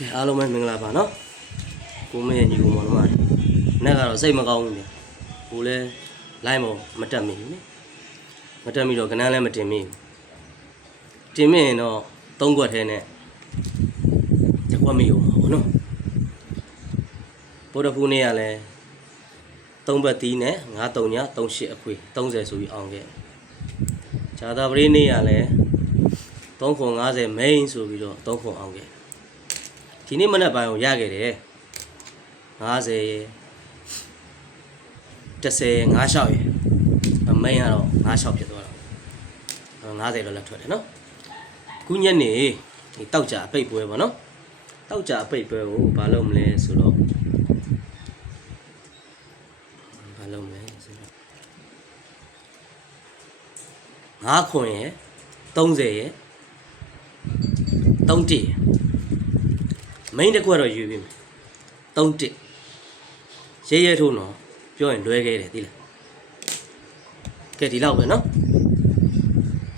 အားလုံးပဲမင်္ဂလာပါနော်ကိုမင်းညီကိုမောင်နှမတွေနဲ့ကတော့စိတ်မကောင်းဘူးလေကိုလည်းလိုက်မမတက်မိဘူးနော်မတက်မိတော့ကနန်းလည်းမတင်မိဘူးတင်မိရင်တော့၃ခွက်ထဲနဲ့တစ်ခွက်မိအောင်ပေါ့နော်ဗုဒ္ဓဖူးနေ့ကလည်း၃ဘက်သီးနဲ့9 3ည38အခွေ30ဆိုပြီးအောင်ခဲ့ဂျာတာပရိနေ့ကလည်း3ခွန်50 main ဆိုပြီးတော့3ခွန်အောင်ခဲ့ဒီနေ့မနက်ပိုင်းကိုရခဲ့တယ်50ရယ်10 56ရယ်အမိန်ကတော့56ဖြစ်သွားတော့50တော့လက်ထွက်တယ်နော်ခုညနေဒီတောက်ကြအပိတ်ပွဲပေါ့နော်တောက်ကြအပိတ်ပွဲကိုဘာလုပ်မလဲဆိုတော့ဘာလုပ်မလဲဆိုတော့5ခွန်ရယ်30ရယ်31ရယ်မိန်းတစ်ခွက်တော့ယူပြီမယ်31ရဲရဲထိုးတော့ပြောရင်လွဲခဲ့တယ်သိလားကဲဒီလောက်ပဲနော်